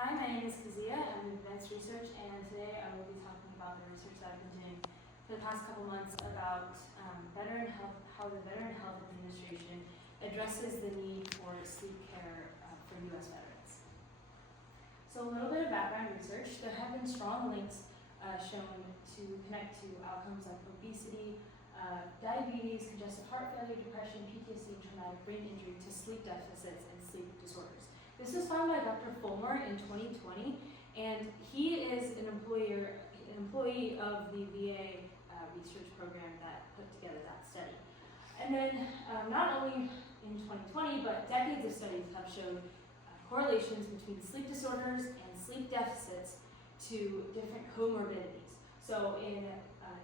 Hi, my name is Kezia. I'm in advanced research, and today I will be talking about the research that I've been doing for the past couple months about veteran health, how the Veteran Health Administration addresses the need for sleep care for U.S. veterans. So a little bit of background research. There have been strong links shown to connect to outcomes like obesity, diabetes, congestive heart failure, depression, PTSD, traumatic brain injury, to sleep deficits and sleep disorders. This was found by Dr. Fulmer in 2020, and he is an employee of the VA research program that put together that study. And then not only in 2020, but decades of studies have showed correlations between sleep disorders and sleep deficits to different comorbidities. So in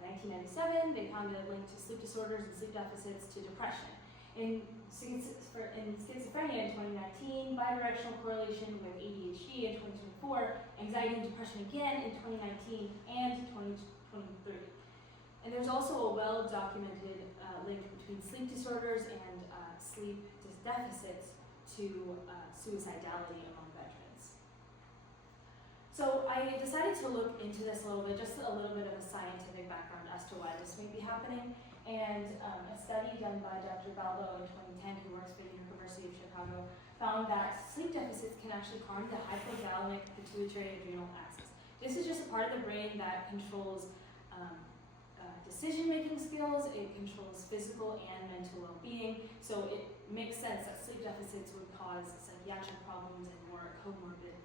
1997, they found a link to sleep disorders and sleep deficits to depression. In schizophrenia in 2019, bidirectional correlation with ADHD in 2024, anxiety and depression again in 2019 and 2023. And there's also a well-documented link between sleep disorders and sleep deficits to suicidality among veterans. So I decided to look into this a little bit, just a little bit of a scientific background as to why this may be happening. And a study done by Dr. Balbo in 2010, who works for the University of Chicago, found that sleep deficits can actually harm the hypothalamic pituitary adrenal axis. This is just a part of the brain that controls decision-making skills, it controls physical and mental well-being, so it makes sense that sleep deficits would cause psychiatric problems and more comorbid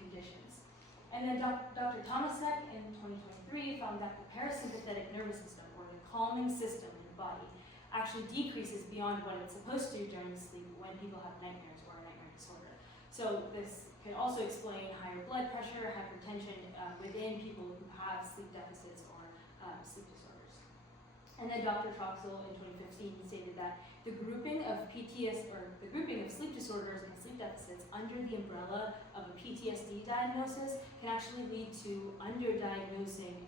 conditions. And then Dr. Thomas in 2023 found that the parasympathetic nervous system, or the calming system in the body, actually decreases beyond what it's supposed to during sleep when people have nightmares or a nightmare disorder. So this can also explain higher blood pressure, hypertension within people who have sleep deficits or sleep disorders. And then Dr. Troxel in 2015 stated that the grouping of sleep disorders and sleep deficits under the umbrella of a PTSD diagnosis can actually lead to underdiagnosing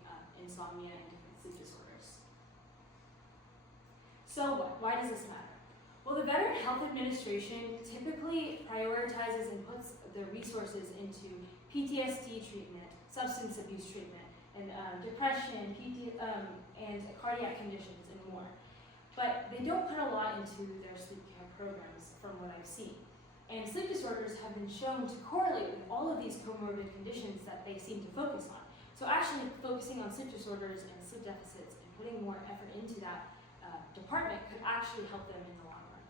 insomnia and different sleep disorders. So what? Why does this matter? Well, the Veteran Health Administration typically prioritizes and puts their resources into PTSD treatment, substance abuse treatment, and depression, and cardiac conditions, and more. But they don't put a lot into their sleep care programs, from what I've seen. And sleep disorders have been shown to correlate with all of these comorbid conditions that they seem to focus on. So actually focusing on sleep disorders and sleep deficits and putting more effort into that department could actually help them in the long run.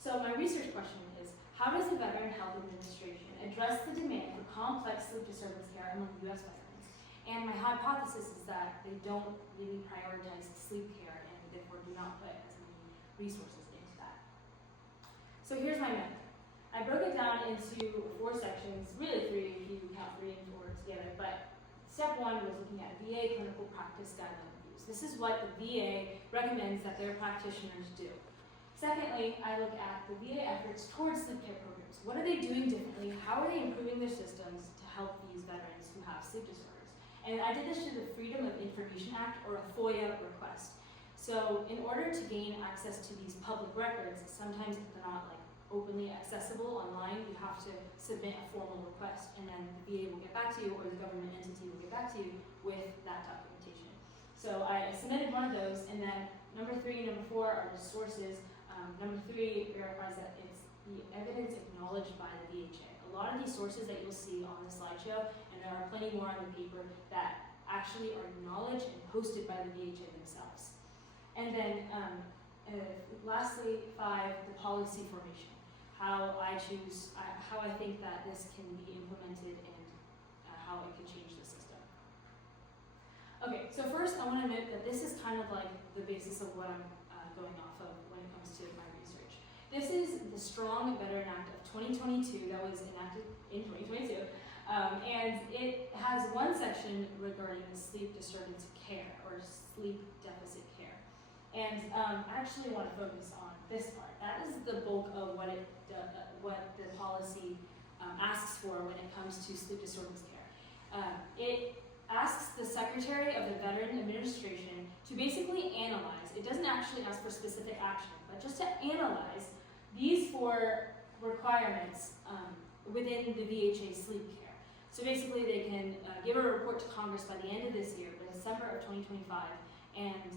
So my research question is, how does the Veteran Health Administration address the demand for complex sleep disturbance care among U.S. veterans? And my hypothesis is that they don't really prioritize sleep care and therefore do not put as many resources into that. So here's my method. I broke it down into 4 sections, really 3 if you count 3 and 4 together, but step 1 was looking at VA clinical practice guideline reviews. This is what the VA recommends that their practitioners do. Secondly, I look at the VA efforts towards sleep care programs. What are they doing differently? How are they improving their systems to help these veterans who have sleep disorders? And I did this through the Freedom of Information Act, or a FOIA request. So in order to gain access to these public records, sometimes they're not openly accessible online. You have to submit a formal request, and then the VA will get back to you, or the government entity will get back to you with that documentation. So I submitted one of those, and then number 3 and number 4 are the sources. Number 3 verifies that it's the evidence acknowledged by the VHA. A lot of these sources that you'll see on the slideshow, and there are plenty more on the paper, that actually are acknowledged and posted by the VHA themselves. And then lastly, 5, the policy formation. How I think that this can be implemented and how it can change the system. Okay, so first I want to note that this is kind of like the basis of what I'm going off of when it comes to my research. This is the Strong Veteran Act of 2022 that was enacted in 2022, and it has one section regarding sleep disturbance care, or sleep deficit care. And I actually want to focus on this part. That is the bulk of what the policy asks for when it comes to sleep disorders care. It asks the Secretary of the Veteran Administration to basically analyze. It doesn't actually ask for specific action, but just to analyze these 4 requirements within the VHA sleep care. So basically they can give a report to Congress by the end of this year, by December of 2025, and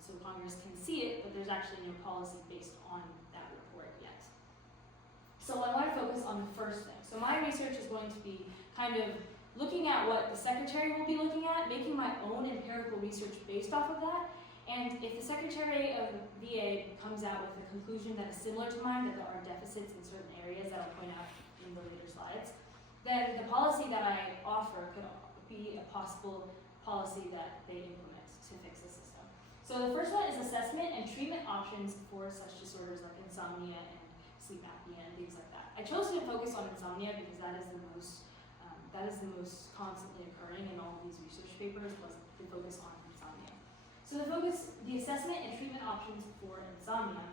so Congress can see it, but there's actually no policy based on that report yet. So I want to focus on the first thing. So my research is going to be kind of looking at what the Secretary will be looking at, making my own empirical research based off of that, and if the Secretary of the VA comes out with a conclusion that is similar to mine, that there are deficits in certain areas that I'll point out in the later slides, then the policy that I offer could be a possible policy that they implement to fix the system. So the first one is assessment and treatment options for such disorders like insomnia and sleep apnea and things like that. I chose to focus on insomnia because that is the most constantly occurring in all of these research papers, was the focus on insomnia. So the assessment and treatment options for insomnia.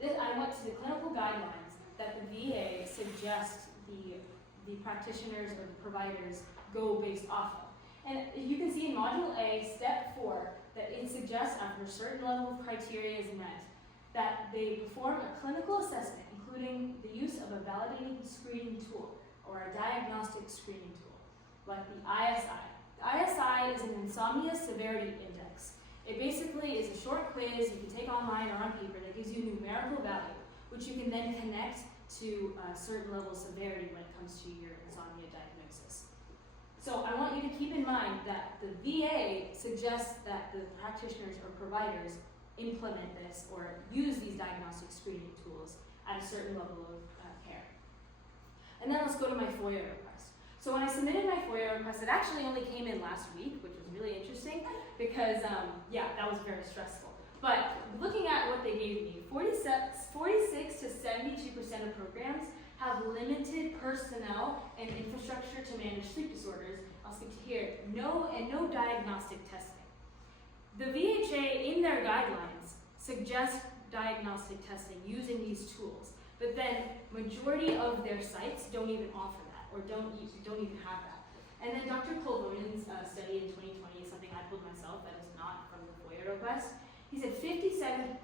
I went to the clinical guidelines that the VA suggests the practitioners or the providers go based off of. And you can see in Module A, Step 4, that it suggests after a certain level of criteria is met, that they perform a clinical assessment, including the use of a validated screening tool or a diagnostic screening tool, like the ISI. The ISI is an insomnia severity index. It basically is a short quiz you can take online or on paper that gives you a numerical value, which you can then connect to a certain level of severity when it comes to your insomnia diagnosis. So I want you to keep in mind that the VA suggests that the practitioners or providers implement this or use these diagnostic screening tools at a certain level of care. And then let's go to my FOIA request. So when I submitted my FOIA request, it actually only came in last week, which was really interesting because, that was very stressful. But looking at what they gave me, 46 to 72% of programs have limited personnel and infrastructure to manage sleep disorders. I'll skip to here. No diagnostic testing. The VHA in their guidelines suggest diagnostic testing using these tools, but then majority of their sites don't even offer that or don't even have that. And then Dr. Colvonen's study in 2020 is something I pulled myself that is not from the FOIA request. He said 57.2%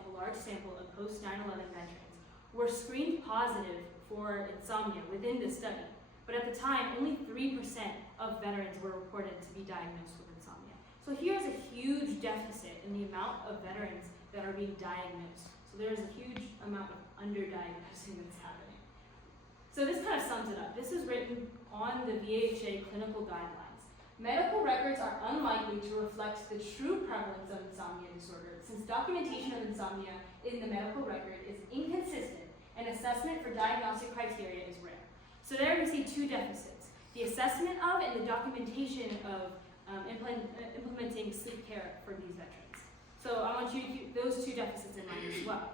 of a large sample of post 9/11 veterans were screened positive for insomnia within the study, but at the time, only 3% of veterans were reported to be diagnosed with insomnia. So here's a huge deficit in the amount of veterans that are being diagnosed. So there's a huge amount of underdiagnosing that's happening. So this kind of sums it up. This is written on the VHA clinical guidelines. Medical records are unlikely to reflect the true prevalence of insomnia disorder, since documentation of insomnia in the medical record is inconsistent and assessment for diagnostic criteria is rare. So there we see two deficits: the assessment of and the documentation of implementing sleep care for these veterans. So I want you to keep those two deficits in mind as well.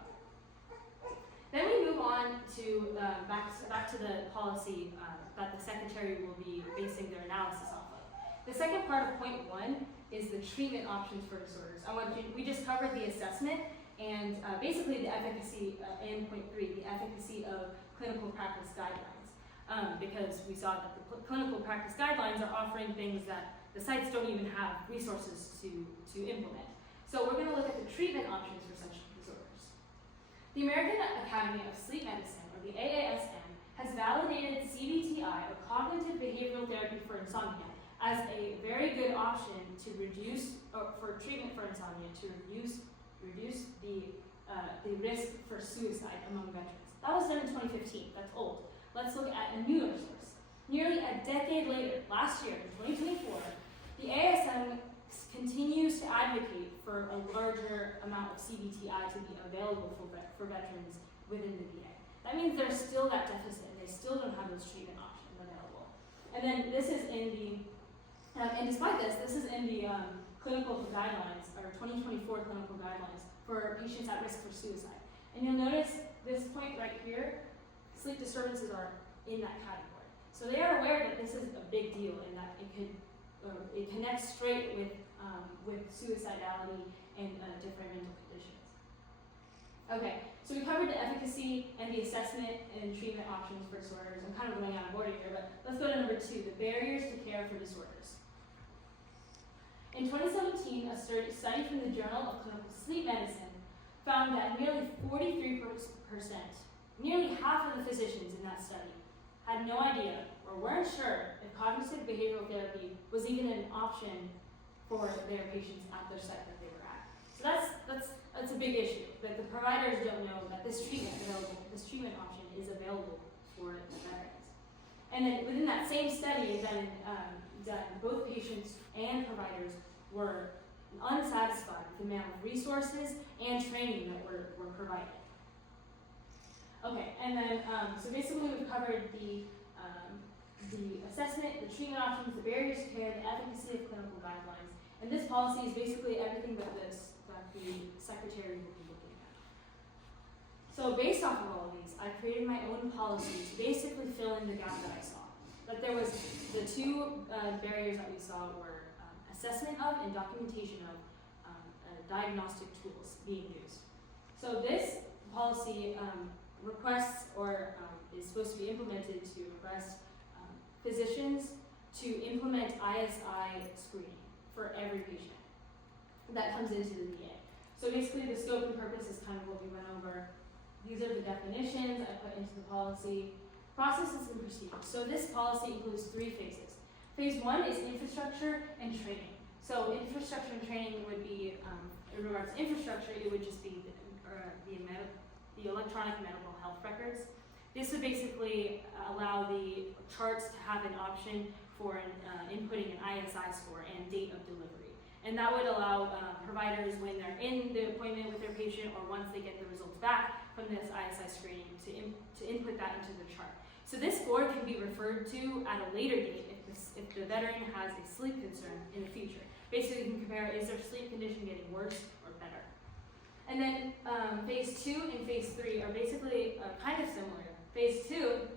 Then we move on to back to the policy that the Secretary will be basing their analysis off of. The second part of point 1 is the treatment options for disorders. We just covered the assessment and basically the efficacy, and point 3, the efficacy of clinical practice guidelines. Because we saw that the clinical practice guidelines are offering things that the sites don't even have resources to implement. So we're going to look at the treatment options for such disorders. The American Academy of Sleep Medicine, or the AASM, has validated CBTI, or cognitive behavioral therapy for insomnia, as a very good option to reduce, or for treatment for insomnia, to reduce the risk for suicide among veterans. That was done in 2015. That's old. Let's look at a newer source. Nearly a decade later, last year, in 2024, the ASM continues to advocate for a larger amount of CBTI to be available for veterans within the VA. That means there's still that deficit, and they still don't have those treatment options available. And then this is in the, and despite this is in the clinical guidelines, or 2024 clinical guidelines for patients at risk for suicide. And you'll notice this point right here, sleep disturbances are in that category. So they are aware that this is a big deal and that it connects straight with suicidality and different mental conditions. Okay, so we covered the efficacy and the assessment and treatment options for disorders. I'm kind of going out of order here, but let's go to number 2, the barriers to care for disorders. In 2017, a study from the Journal of Clinical Sleep Medicine found that nearly 43% nearly half of the physicians in that study had no idea or weren't sure if cognitive behavioral therapy was even an option for their patients at their site that they were at. So that's a big issue, that the providers don't know that this treatment option is available for the veterans. And then within that same study, then both patients and providers were unsatisfied with the amount of resources and training that were provided. Okay, and then so basically we've covered the assessment, the treatment options, the barriers to care, the efficacy of clinical guidelines, and this policy is basically everything that the secretary will be looking at. So based off of all of these, I created my own policy to basically fill in the gap that I saw. That there was the two barriers that we saw were assessment of and documentation of diagnostic tools being used. So this policy requests or is supposed to be implemented to request physicians to implement ISI screening for every patient that comes into the VA. So basically the scope and purpose is kind of what we went over. These are the definitions I put into the policy. Processes and procedures. So this policy includes 3 phases. Phase 1 is infrastructure and training. So infrastructure and training would be, in regards to infrastructure, it would just be the electronic medical health records. This would basically allow the charts to have an option for inputting an ISI score and date of delivery. And that would allow providers, when they're in the appointment with their patient or once they get the results back from this ISI screening, to input that into the chart. So this score can be referred to at a later date if the veteran has a sleep concern in the future. Basically, you can compare, is their sleep condition getting worse or better? And then phase 2 and phase 3 are basically kind of similar. Phase 2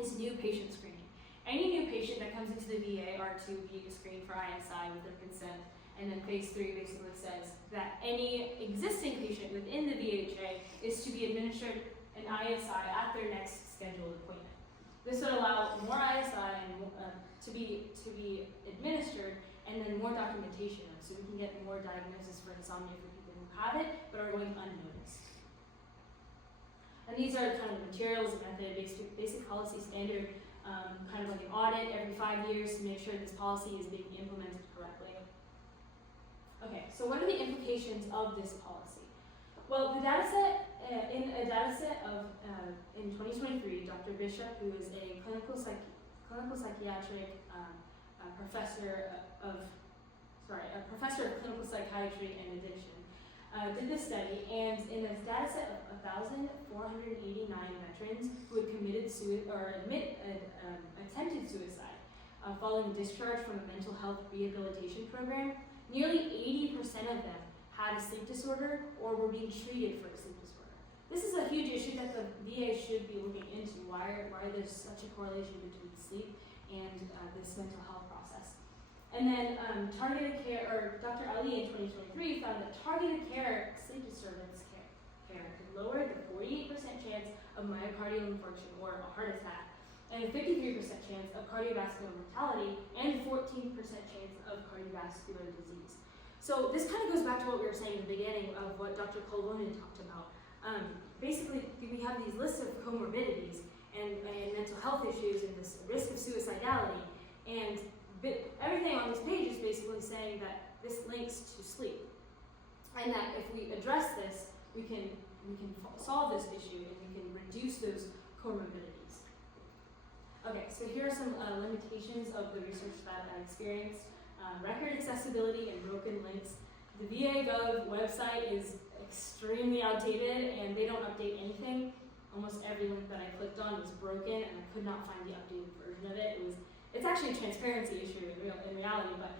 is new patient screening. Any new patient that comes into the VA are to be screened for ISI with their consent. And then phase 3 basically says that any existing patient within the VHA is to be administered an ISI at their next scheduled appointment. This would allow more ISI to be administered, and then more documentation, so we can get more diagnosis for insomnia for people who have it but are going unnoticed. And these are kind of materials and method, basic policy standard, kind of like an audit every 5 years to make sure this policy is being implemented correctly. Okay, so what are the implications of this policy? Well, the data set, in 2023, Dr. Bishop, who is a clinical psychiatric professor of clinical psychiatry and addiction, did this study, and in a data set of 1,489 veterans who had committed attempted suicide following discharge from a mental health rehabilitation program, nearly 80% of them had a sleep disorder or were being treated for a sleep disorder. This is a huge issue that the VA should be looking into, why there's such a correlation between sleep and this mental health process. And then targeted care, or Dr. Ali in 2023 found that targeted care sleep disturbance care could lower the 48% chance of myocardial infarction or a heart attack, and a 53% chance of cardiovascular mortality, and 14% chance of cardiovascular disease. So this kind of goes back to what we were saying at the beginning of what Dr. Colvonen talked about. Basically, we have these lists of comorbidities and mental health issues and this risk of suicidality, and everything on this page is basically saying that this links to sleep, and that if we address this, we can solve this issue and we can reduce those comorbidities. Okay, so here are some limitations of the research that I experienced. Record accessibility and broken links. The VA Gov website is extremely outdated and they don't update anything. Almost every link that I clicked on was broken and I could not find the updated version of it. It's actually a transparency issue in reality, but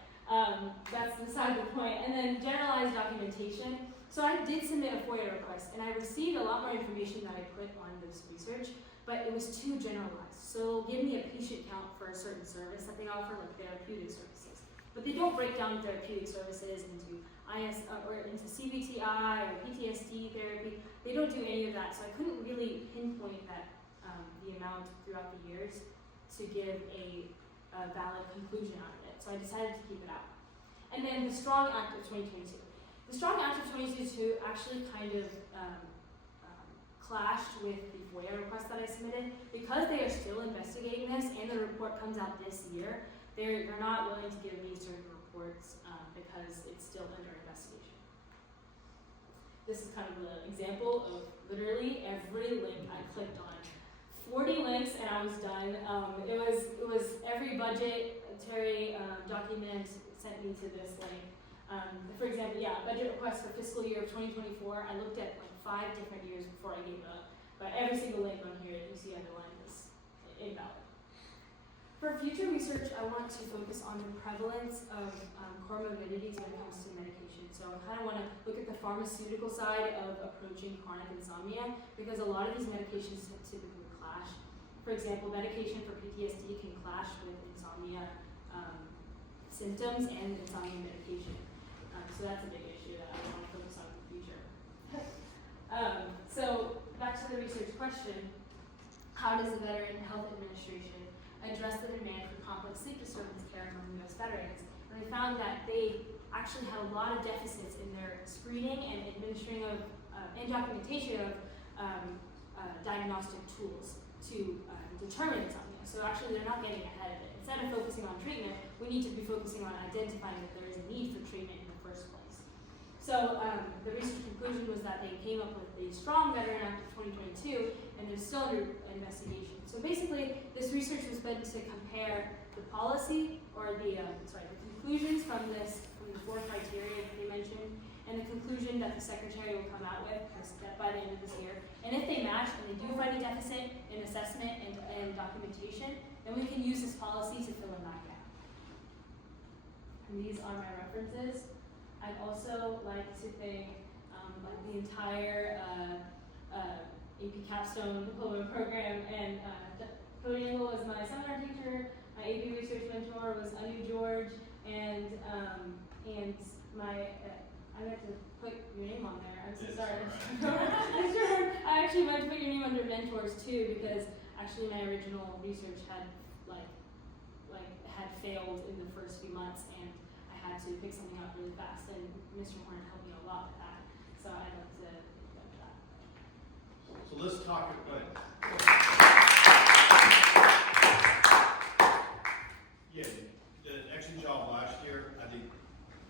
that's beside the point. And then generalized documentation. So I did submit a FOIA request and I received a lot more information that I put on this research, but it was too generalized. So give me a patient count for a certain service that they offer, like therapeutic services. But they don't break down therapeutic services into into CBTI or PTSD therapy. They don't do any of that, so I couldn't really pinpoint that the amount throughout the years to give a valid conclusion out of it. So I decided to keep it out. And then the Strong Act of 2022. The Strong Act of 2022 actually kind of clashed with the FOIA request that I submitted. Because they are still investigating this and the report comes out this year, they're not willing to give me certain reports because it's still under investigation. This is kind of an example of literally every link I clicked on. 40 links and I was done. It was every budgetary document sent me to this link. For example, budget request for fiscal year of 2024. I looked at like 5 different years before I gave it up. But every single link on here that you see underlined is invalid. For future research, I want to focus on the prevalence of comorbidities when it comes to medication. So I kind of want to look at the pharmaceutical side of approaching chronic insomnia because a lot of these medications typically clash. For example, medication for PTSD can clash with insomnia symptoms and insomnia medication. So that's a big issue that I want to focus on in the future. So back to the research question, how does the Veteran Health Administration address the demand for complex sleep disturbance care among U.S. veterans? And they found that they actually had a lot of deficits in their screening and administering of and documentation of diagnostic tools to determine insomnia. So actually they're not getting ahead of it. Instead of focusing on treatment, we need to be focusing on identifying that there is a need for treatment in the first place. So the research conclusion was that they came up with the Strong Veteran Act of 2022, and they're still under investigation. So basically, this research was meant to compare the policy, or the conclusions from the 4 criteria that they mentioned, and the conclusion that the Secretary will come out with by the end of this year. And if they match and they do find a deficit in assessment and documentation, then we can use this policy to fill in that gap. And these are my references. I'd also like to thank the entire AP Capstone Diploma Program, and Cody Engel was my seminar teacher, my AP research mentor was Anu George, and my, I meant to put your name on there, I'm so sorry. Right. I actually meant to put your name under mentors too, because actually my original research had had failed in the first few months, and I had to pick something up really fast, and Mr. Horn helped me a lot with that, so I'd like to thank them for that. So let's talk about the excellent job last year. I think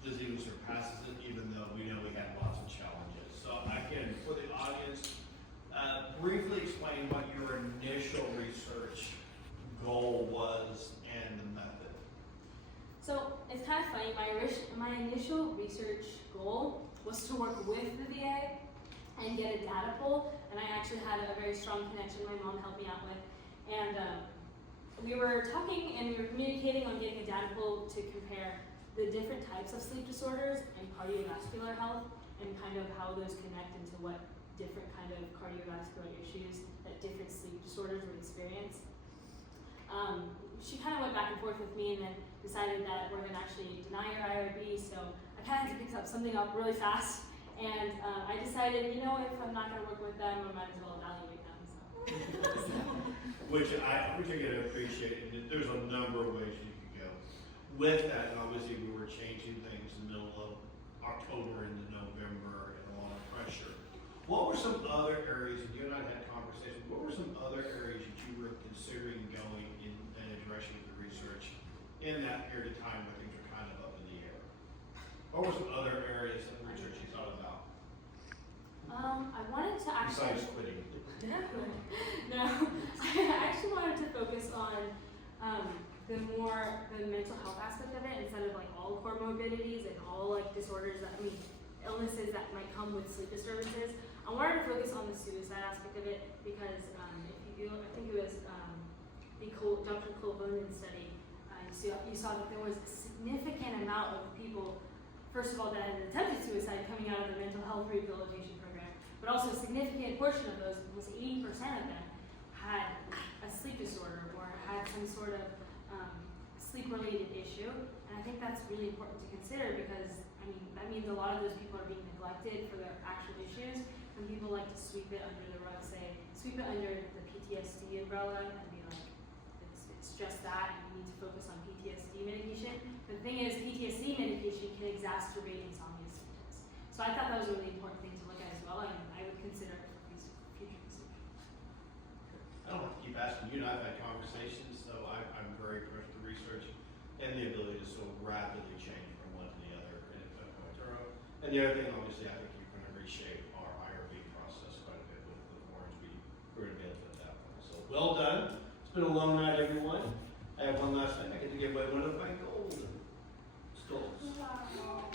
this even surpasses it, even though we know we had lots of challenges. So I can, for the audience, briefly explain what your initial research goal was and the method. So it's kind of funny, my initial research goal was to work with the VA and get a data pool, and I actually had a very strong connection my mom helped me out with. And we were talking and we were communicating on getting a data pool to compare the different types of sleep disorders and cardiovascular health, and kind of how those connect into what different kind of cardiovascular issues that different sleep disorders would experience. She kind of went back and forth with me and then decided that we're going to actually deny your IRB, so I kind of had to pick something up really fast, and I decided, you know, if I'm not going to work with them, I might as well evaluate them. So. Which I particularly appreciate, and there's a number of ways you could go. With that, obviously we were changing things in the middle of October into November and a lot of pressure. What were some other areas, and you and I had conversations, what were some other areas that you were considering going in and addressing the research in that period of time where things were kind of up in the air? What were some other areas of research you thought about? I wanted to actually... Besides quitting. No, I actually wanted to focus on the mental health aspect of it instead of like all comorbidities and all like disorders illnesses that might come with sleep disturbances. I wanted to focus on the suicide aspect of it because if you I think it was the Dr. Colbonen study, you saw that there was a significant amount of people, first of all, that had attempted suicide coming out of the mental health rehabilitation program, but also a significant portion of those, almost 80% of them, had a sleep disorder or had some sort of sleep-related issue. And I think that's really important to consider because, that means a lot of those people are being neglected for their actual issues, and people like to sweep it under the rug, sweep it under the PTSD umbrella and be like, it's just that, and we need to focus on PTSD medication. But the thing is, PTSD medication can exacerbate insomnia symptoms. So I thought that was a really important thing to look at as well, and I would consider it for future you and I have had conversations, so I'm very impressed with the research and the ability to so rapidly change from one to the other in Cointuro. And the other thing, obviously, I think you're going to reshape our IRB process quite a bit with the forms we're going to be able to put that one. So well done. It's been a long night, everyone. I have one last thing. I get to give away one of my gold skulls. Wow.